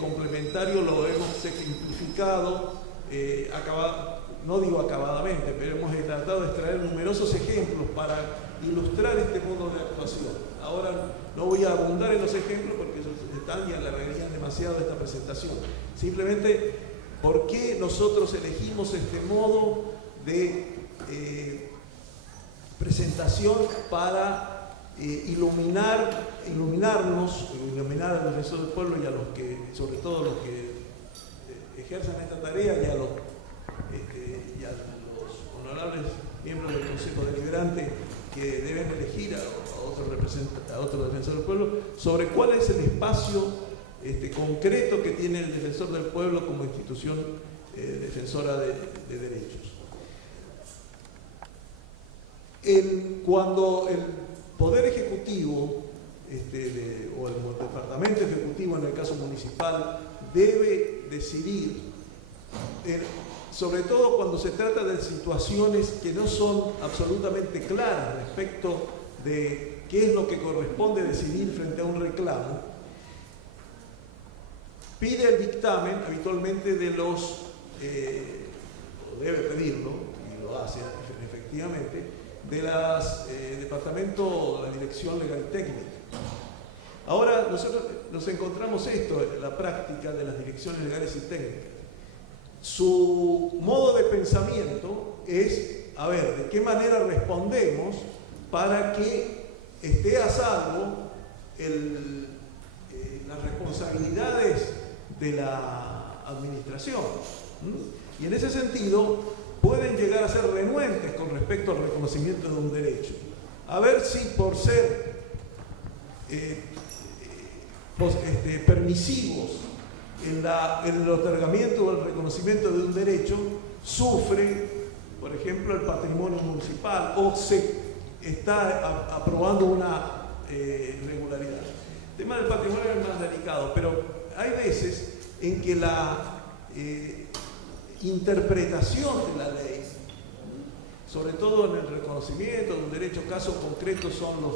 complementario lo hemos simplificado, no digo acabadamente, pero hemos tratado de extraer numerosos ejemplos para ilustrar este modo de actuación. Ahora no voy a abundar en los ejemplos porque esos están y alargarían demasiado esta presentación. Simplemente, ¿por qué nosotros elegimos este modo de presentación para iluminar al Defensor del Pueblo y a los que, sobre todo los que ejerzan esta tarea, y a los honorables miembros del Consejo Deliberante que deben elegir a otro Defensor del Pueblo, sobre cuál es el espacio concreto que tiene el Defensor del Pueblo como institución defensora de derechos. Cuando el Poder Ejecutivo o el Departamento Ejecutivo, en el caso municipal, debe decidir, sobre todo cuando se trata de situaciones que no son absolutamente claras respecto de qué es lo que corresponde decidir frente a un reclamo, pide el dictamen habitualmente de los, o debe pedirlo, y lo hace efectivamente, de las departamento, la Dirección Legal y Técnica. Ahora nosotros nos encontramos esto en la práctica de las direcciones legales y técnicas. Su modo de pensamiento es, a ver, ¿de qué manera respondemos para que esté a salvo las responsabilidades de la administración. Y en ese sentido pueden llegar a ser renuentes con respecto al reconocimiento de un derecho. A ver si por ser permisivos en el otorgamiento o el reconocimiento de un derecho sufre, por ejemplo, el patrimonio municipal o se está aprobando una irregularidad. El tema del patrimonio es más delicado, pero hay veces en que la interpretación de la ley, sobre todo en el reconocimiento de un derecho, casos concretos son los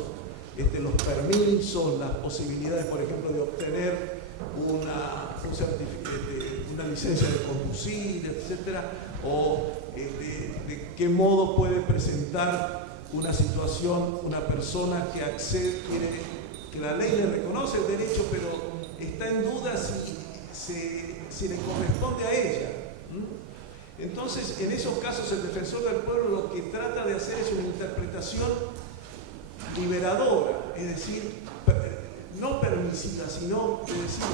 permisos, las posibilidades, por ejemplo, de obtener una licencia de conducir, etcétera, o de qué modo puede presentar una situación una persona que accede, que la ley le reconoce el derecho, pero está en duda si le corresponde a ella. Entonces, en esos casos, el defensor del pueblo lo que trata de hacer es una interpretación liberadora, es decir, no permisiva, sino, es decir,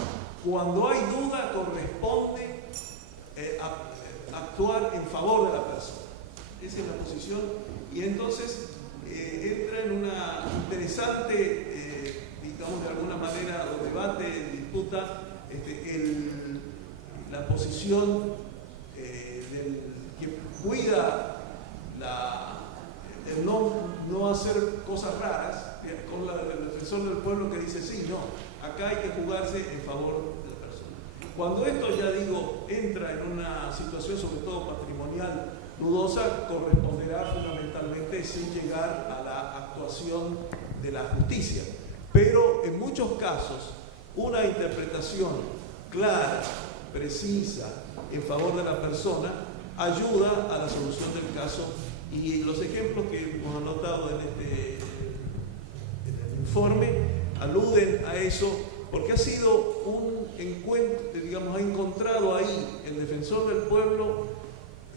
cuando hay duda corresponde actuar en favor de la persona. Esa es la posición, y entonces entra en una interesante, digamos de alguna manera, o debate, disputa, la posición del que cuida el no hacer cosas raras, con el defensor del pueblo que dice, sí, no, acá hay que jugarse en favor de la persona. Cuando esto, ya digo, entra en una situación sobre todo patrimonial dudosa, corresponderá fundamentalmente sin llegar a la actuación de la justicia. Pero en muchos casos, una interpretación clara, precisa, en favor de la persona, ayuda a la solución del caso. Y los ejemplos que hemos anotado en el informe aluden a eso, porque ha sido un encuentro, digamos, ha encontrado ahí el defensor del pueblo,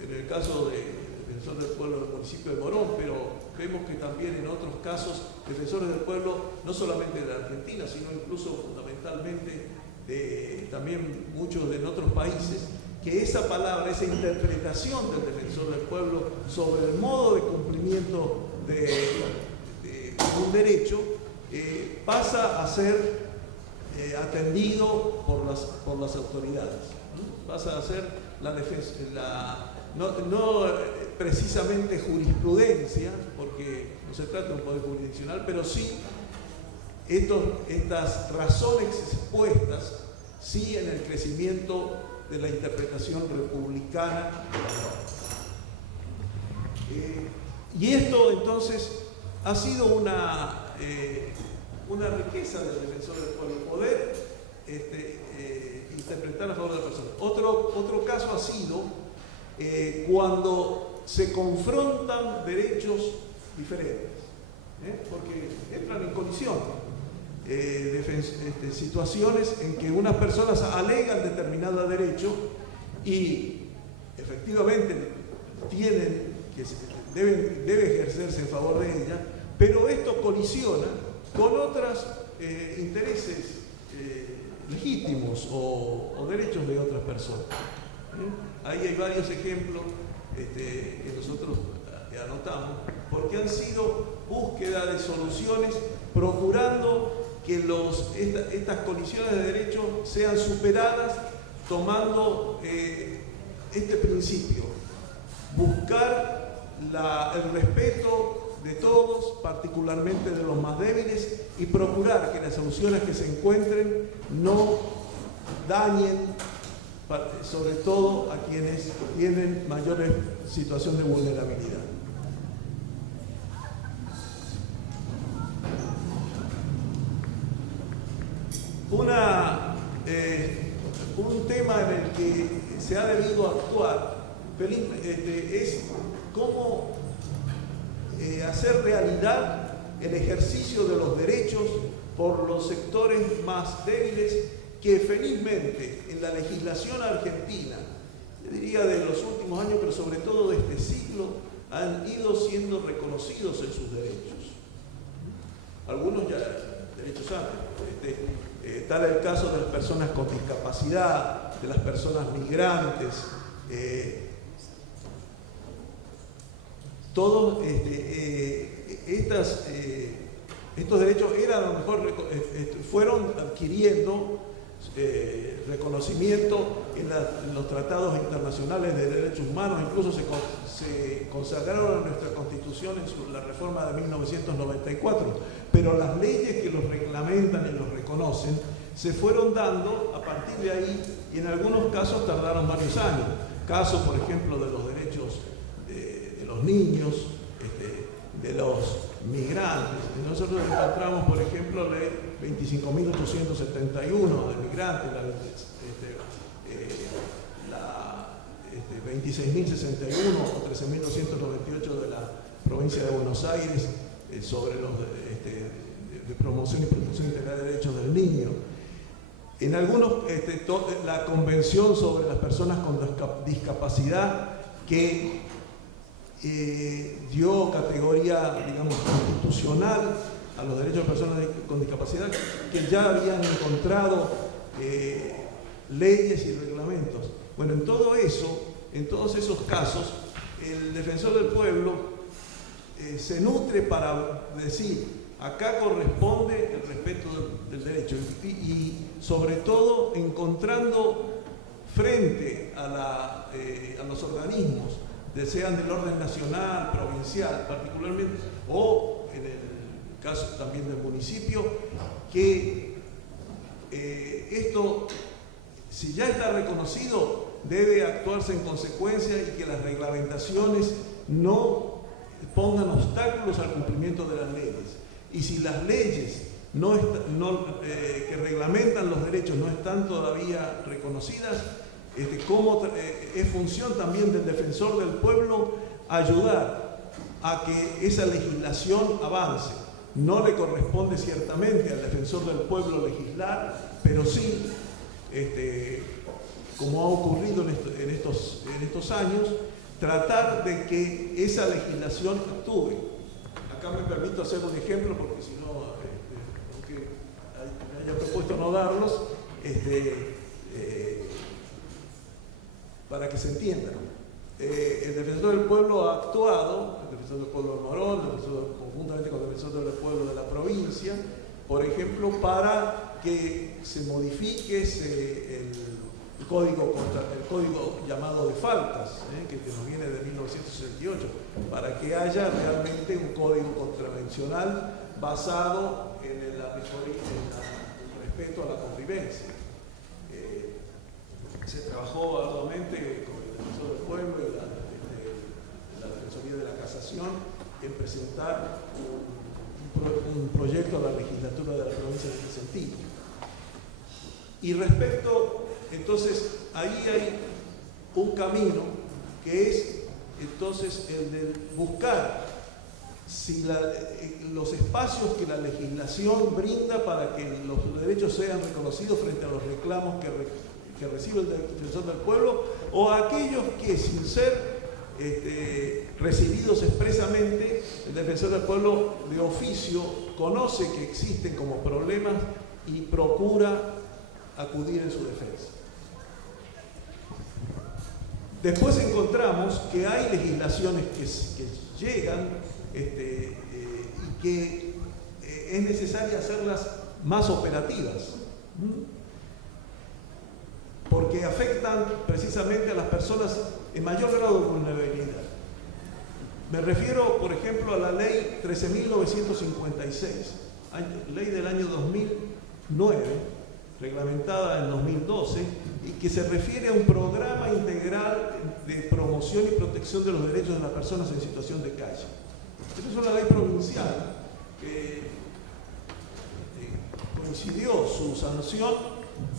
en el caso del defensor del pueblo del municipio de Morón, pero vemos que también en otros casos, defensores del pueblo, no solamente de la Argentina, sino incluso fundamentalmente también muchos de otros países, que esa palabra, esa interpretación del defensor del pueblo sobre el modo de cumplimiento de un derecho pasa a ser atendido por las autoridades, ¿no? Pasa a ser la defensa, no precisamente jurisprudencia, porque no se trata de un poder jurisdiccional, pero sí estas razones expuestas, sí en el crecimiento de la interpretación republicana. Y esto entonces ha sido una riqueza del defensor del pueblo, poder interpretar a favor de la persona. Otro caso ha sido cuando se confrontan derechos diferentes, porque entran en colisión. Situaciones en que unas personas alegan determinado derecho y efectivamente debe ejercerse en favor de ella, pero esto colisiona con otros intereses legítimos o derechos de otras personas. Ahí hay varios ejemplos que nosotros anotamos, porque han sido búsqueda de soluciones procurando que estas colisiones de derechos sean superadas tomando este principio, buscar el respeto de todos, particularmente de los más débiles, y procurar que las soluciones que se encuentren no dañen, sobre todo a quienes tienen mayor situación de vulnerabilidad. Un tema en el que se ha debido actuar es cómo hacer realidad el ejercicio de los derechos por los sectores más débiles que felizmente en la legislación argentina, yo diría de los últimos años, pero sobre todo de este siglo, han ido siendo reconocidos en sus derechos. Algunos ya derechos antes, Tal el caso de las personas con discapacidad, de las personas migrantes. Todos estos derechos eran, a lo mejor fueron adquiriendo reconocimiento en los tratados internacionales de derechos humanos, incluso se consagraron en nuestra Constitución en la reforma de 1994, pero las leyes que los reglamentan y los reconocen se fueron dando a partir de ahí, y en algunos casos tardaron varios años. Casos, por ejemplo, de los derechos de los niños, de los migrantes. Nosotros encontramos, por ejemplo, la ley 25.871 de migrantes, la 26.061 o 13.298 de la provincia de Buenos Aires sobre los de promoción y protección integral de derechos del niño. En algunos, la Convención sobre las personas con discapacidad, que dio categoría, digamos, constitucional a los derechos de personas con discapacidad, que ya habían encontrado leyes y reglamentos. Bueno, en todo eso, en todos esos casos, el defensor del pueblo se nutre para decir: acá corresponde el respeto del derecho, y sobre todo encontrando frente a los organismos, sean del orden nacional, provincial particularmente, o en el caso también del municipio, que esto, si ya está reconocido, debe actuarse en consecuencia, y que las reglamentaciones no pongan obstáculos al cumplimiento de las leyes. Y si las leyes que reglamentan los derechos no están todavía reconocidas, es función también del defensor del pueblo ayudar a que esa legislación avance. No le corresponde ciertamente al defensor del pueblo legislar, pero sí, como ha ocurrido en estos años, tratar de que esa legislación actúe. Acá me permito hacer un ejemplo, porque si no, aunque me haya propuesto no darlos, para que se entienda. El defensor del pueblo ha actuado, el defensor del pueblo de Morón, conjuntamente con el defensor del pueblo de la provincia, por ejemplo, para que se modifique el código llamado de faltas, que nos viene de 1968, para que haya realmente un código contravencional basado en el respeto a la convivencia. Se trabajó arduamente con el defensor del pueblo y la Defensoría de la Casación en presentar un proyecto a la legislatura de la provincia de este sentido. Y respecto, entonces, ahí hay un camino que es entonces el de buscar si los espacios que la legislación brinda para que los derechos sean reconocidos frente a los reclamos que recibe el defensor del pueblo, o a aquellos que, sin ser recibidos expresamente, el defensor del pueblo de oficio conoce que existen como problemas y procura acudir en su defensa. Después encontramos que hay legislaciones que llegan y que es necesario hacerlas más operativas, porque afectan precisamente a las personas en mayor grado de vulnerabilidad. Me refiero, por ejemplo, a la ley 13.956, ley del año 2009, reglamentada en 2012, y que se refiere a un programa integral de promoción y protección de los derechos de las personas en situación de calle. Esta es una ley provincial que coincidió su sanción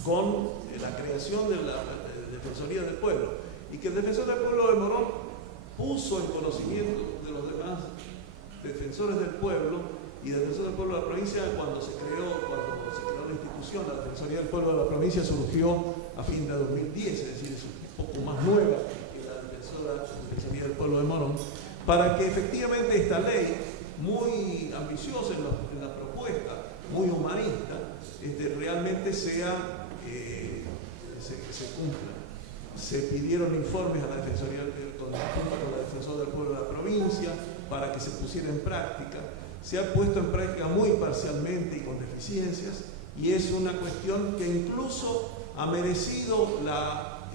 con la creación de la Defensoría del Pueblo, y que el Defensor del Pueblo de Morón puso en conocimiento de los demás defensores del pueblo y del Defensor del Pueblo de la provincia cuando se creó la institución. La Defensoría del Pueblo de la provincia surgió a fin de 2010, es decir, es un poco más nueva que la Defensoría del Pueblo de Morón, para que efectivamente esta ley, muy ambiciosa en la propuesta, muy humanista, realmente se cumplan. Se pidieron informes a la Defensoría con la Defensor del Pueblo de la provincia para que se pusiera en práctica. Se ha puesto en práctica muy parcialmente y con deficiencias, y es una cuestión que incluso ha merecido,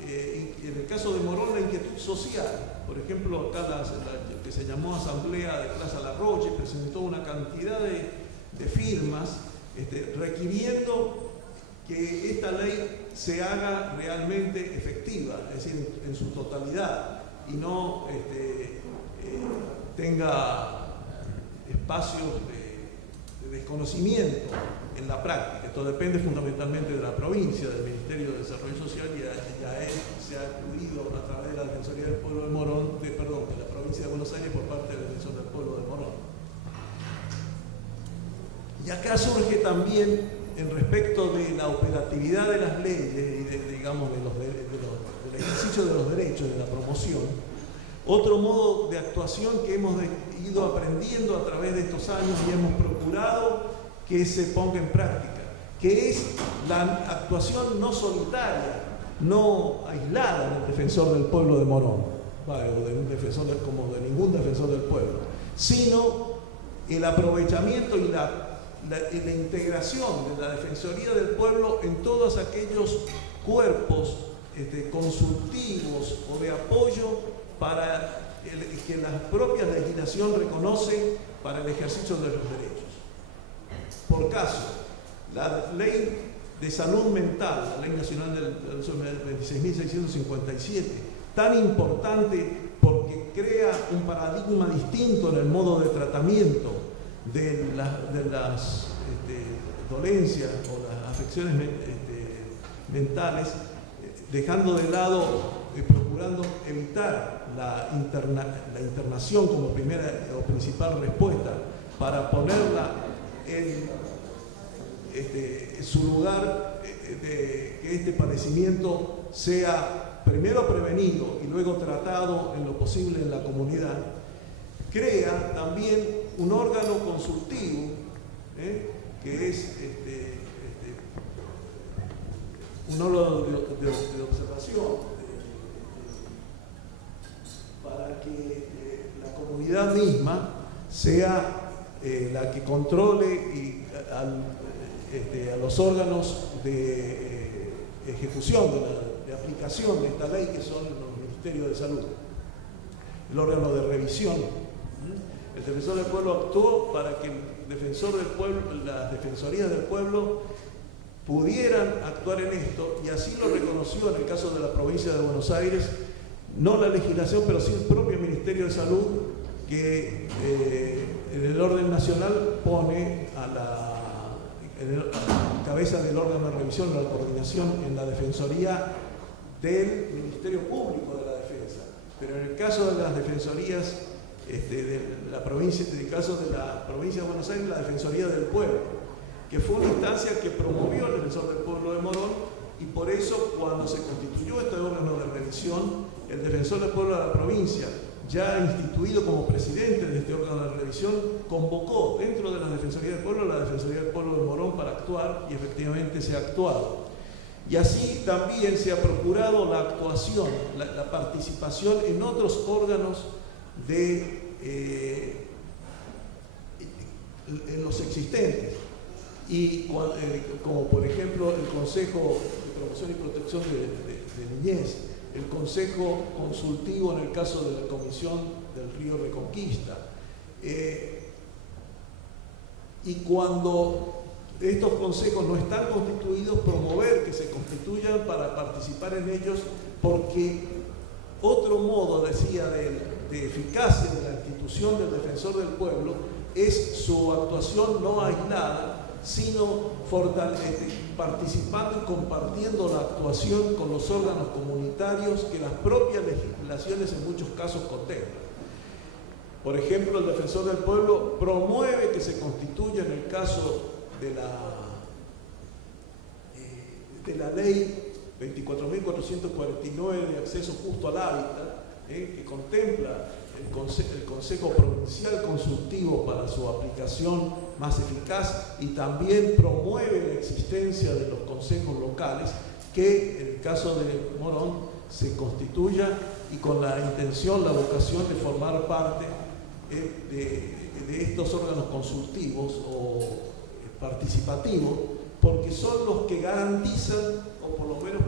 en el caso de Morón, la inquietud social. Por ejemplo, acá la que se llamó Asamblea de Plaza Larroche presentó una cantidad de firmas requiriendo que esta ley se haga realmente efectiva, es decir, en su totalidad, y no tenga espacios de desconocimiento en la práctica. Esto depende fundamentalmente de la provincia, del Ministerio de Desarrollo Social, y a él se ha acudido a través de la Defensoría del Pueblo de Morón, de la provincia de Buenos Aires, por parte del Defensor del Pueblo de Morón. Y acá surge también, en respecto de la operatividad de las leyes y del ejercicio de los derechos, de la promoción, otro modo de actuación que hemos ido aprendiendo a través de estos años y hemos procurado que se ponga en práctica, que es la actuación no solitaria, no aislada del Defensor del Pueblo de Morón, o de un defensor como de ningún defensor del pueblo, sino el aprovechamiento y la integración de la Defensoría del Pueblo en todos aquellos cuerpos consultivos o de apoyo para que la propia legislación reconoce para el ejercicio de los derechos. Por caso, la Ley de Salud Mental, la Ley Nacional del 26.657, tan importante porque crea un paradigma distinto en el modo de tratamiento de las dolencias o las afecciones mentales, dejando de lado y procurando evitar la internación como primera o principal respuesta, para ponerla en su lugar, de que este padecimiento sea primero prevenido y luego tratado en lo posible en la comunidad. Crea también un órgano consultivo, que es un órgano de observación, para que la comunidad misma sea la que controle a los órganos de ejecución, de aplicación de esta ley, que son los Ministerios de Salud, el órgano de revisión. El Defensor del Pueblo actuó para que el Defensor del Pueblo, las Defensorías del Pueblo pudieran actuar en esto, y así lo reconoció en el caso de la provincia de Buenos Aires, no la legislación, pero sí el propio Ministerio de Salud, que en el orden nacional pone a la cabeza del órgano de revisión, de la coordinación, en la Defensoría del Ministerio Público de la Defensa. Pero en el caso de las defensorías de la provincia, en el caso de la provincia de Buenos Aires, la Defensoría del Pueblo, que fue una instancia que promovió el Defensor del Pueblo de Morón, y por eso, cuando se constituyó este órgano de revisión, el Defensor del Pueblo de la provincia, ya instituido como presidente de este órgano de revisión, convocó dentro de la Defensoría del Pueblo la Defensoría del Pueblo de Morón para actuar, y efectivamente se ha actuado. Y así también se ha procurado la actuación, la participación en otros órganos en los existentes, y como por ejemplo el Consejo de Promoción y Protección de Niñez, el Consejo Consultivo en el caso de la Comisión del Río Reconquista, y cuando estos consejos no están constituidos, promover que se constituyan para participar en ellos, porque otro modo, decía, de eficacia de la institución del Defensor del Pueblo es su actuación no aislada, sino participando y compartiendo la actuación con los órganos comunitarios que las propias legislaciones en muchos casos contemplan. Por ejemplo, el Defensor del Pueblo promueve que se constituya, en el caso de la ley 24.449 de acceso justo al hábitat, que contempla el Consejo Provincial Consultivo para su aplicación más eficaz, y también promueve la existencia de los consejos locales, que en el caso de Morón se constituya, y con la intención, la vocación de formar parte de estos órganos consultivos o participativos, porque son los que garantizan, o por lo menos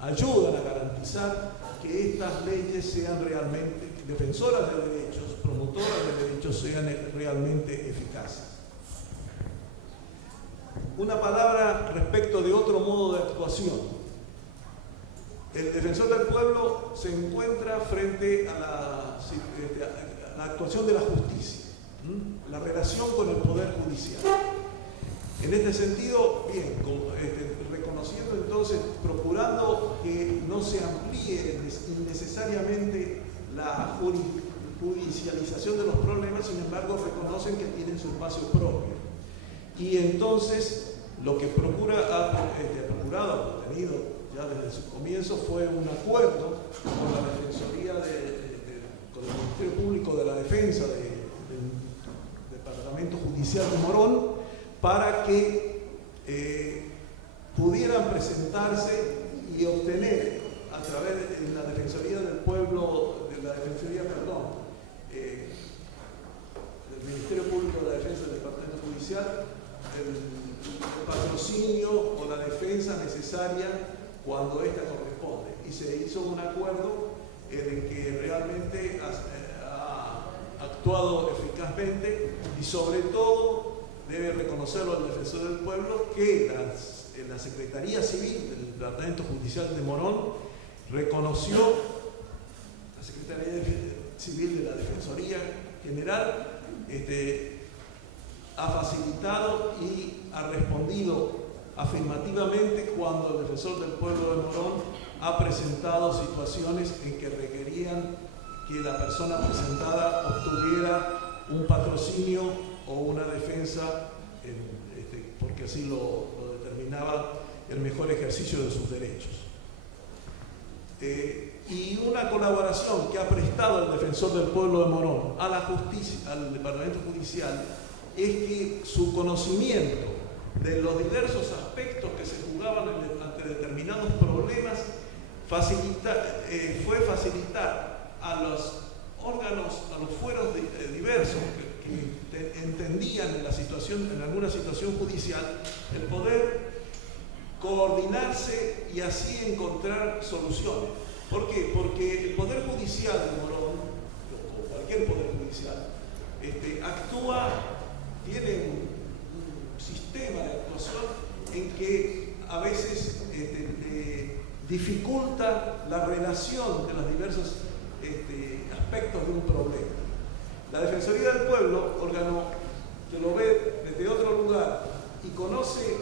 ayudan a garantizar, que estas leyes sean realmente defensoras de derechos, promotoras de derechos, sean realmente eficaces. Una palabra respecto de otro modo de actuación. El defensor del pueblo se encuentra frente a la actuación de la justicia, la relación con el Poder Judicial. En este sentido, bien, reconociendo entonces, procurando que no se amplíe innecesariamente la judicialización de los problemas, sin embargo, reconocen que tienen su espacio propio. Y entonces, lo que ha tenido ya desde su comienzo fue un acuerdo con la Defensoría con el Ministerio Público de la Defensa del Departamento Judicial de Morón, para que pudieran presentarse y obtener a través de la Defensoría del Pueblo, del Ministerio Público de la Defensa del Departamento Judicial, el patrocinio o la defensa necesaria cuando ésta corresponde. Y se hizo un acuerdo en el que realmente ha actuado eficazmente, y sobre todo debe reconocerlo el defensor del pueblo, que la Secretaría Civil del Departamento Judicial de Morón reconoció, la Secretaría Civil de la Defensoría General ha facilitado y ha respondido afirmativamente cuando el defensor del pueblo de Morón ha presentado situaciones en que requerían que la persona presentada obtuviera un patrocinio o una defensa, porque así lo determinaba el mejor ejercicio de sus derechos. Y una colaboración que ha prestado el defensor del pueblo de Morón a la justicia, al Departamento Judicial, es que su conocimiento de los diversos aspectos que se jugaban ante determinados problemas fue facilitar a los órganos, a los fueros diversos que entendían en alguna situación judicial, el poder coordinarse y así encontrar soluciones. ¿Por qué? Porque el Poder Judicial de Morón, o cualquier Poder Judicial, actúa, tiene un sistema de actuación en que a veces dificulta la relación de los diversos aspectos de un problema. La Defensoría del Pueblo, órgano que lo ve desde otro lugar y conoce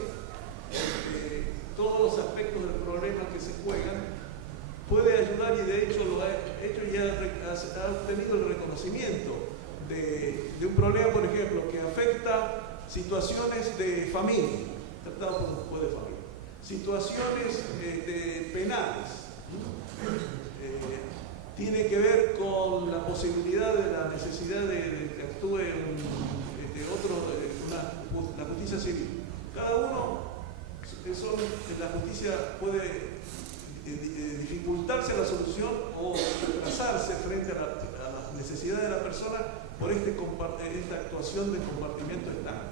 todos los aspectos del problema que se juegan, puede ayudar, y de hecho lo ha hecho y ha obtenido el reconocimiento de un problema, por ejemplo, que afecta situaciones de familia, tratado por un juez de familia, situaciones penales, tiene que ver con la posibilidad de la necesidad de que actúe la justicia civil. Cada uno, la justicia puede dificultarse la solución o retrasarse frente a las necesidades de la persona por esta actuación de compartimiento estanco.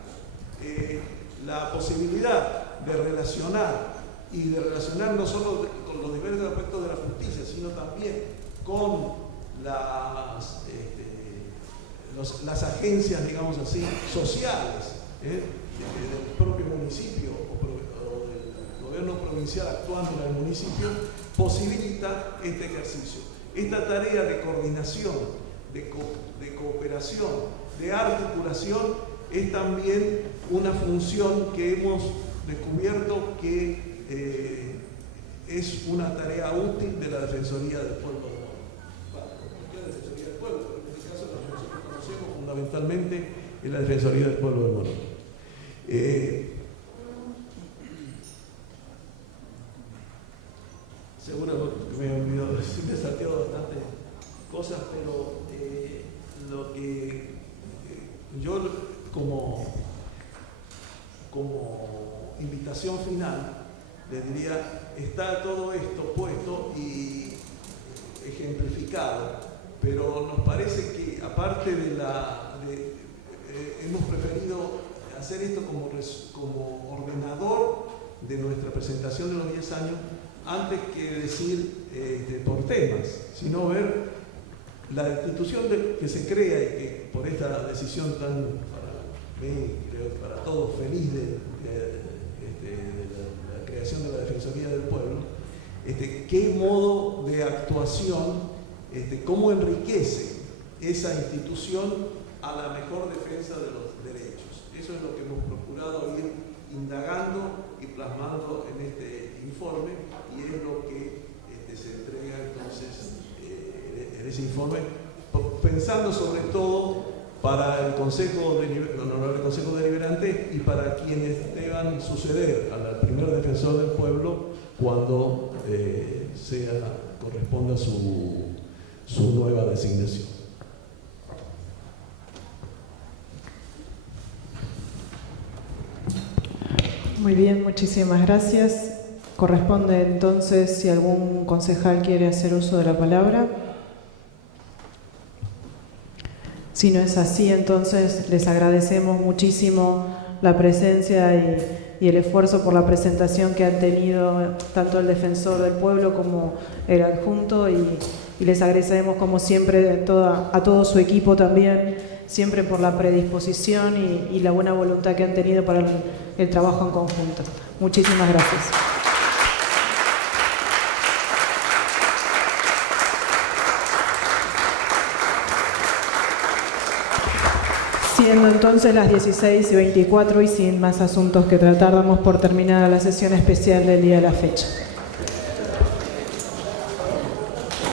La posibilidad de relacionar, y de relacionar no solo con los diversos aspectos de la justicia, sino también con las agencias, digamos así, sociales del propio municipio o del gobierno provincial actuando en el municipio, posibilita este ejercicio. Esta tarea de coordinación, de cooperación, de articulación, es también una función que hemos descubierto que es una tarea útil de la Defensoría del Pueblo de Morón. ¿Por qué la Defensoría del Pueblo? Pero en este caso la defensa que conocemos fundamentalmente es la Defensoría del Pueblo de Morón. Seguro que me he olvidado, me he salteado bastante cosas, pero lo que yo como invitación final les diría, está todo esto puesto y ejemplificado, pero nos parece que aparte hemos preferido hacer esto como ordenador de nuestra presentación de los 10 años, antes que decir por temas, sino ver la institución que se crea y que por esta decisión tan, para mí, creo que para todos, feliz de la creación de la Defensoría del Pueblo, qué modo de actuación, cómo enriquece esa institución a la mejor defensa de los derechos. Eso es lo que hemos procurado ir indagando y plasmando en este informe, y es lo que se entrega entonces en ese informe, pensando sobre todo para el Honorable Consejo Deliberante y para quienes deban suceder al primer defensor del pueblo cuando corresponda su nueva designación. Muy bien, muchísimas gracias. Corresponde entonces si algún concejal quiere hacer uso de la palabra. Si no es así, entonces les agradecemos muchísimo la presencia y el esfuerzo por la presentación que han tenido tanto el defensor del pueblo como el adjunto, y les agradecemos como siempre a todo su equipo también, siempre por la predisposición y la buena voluntad que han tenido para el trabajo en conjunto. Muchísimas gracias. Siendo entonces las 16:24 y sin más asuntos que tratar, damos por terminada la sesión especial del día de la fecha.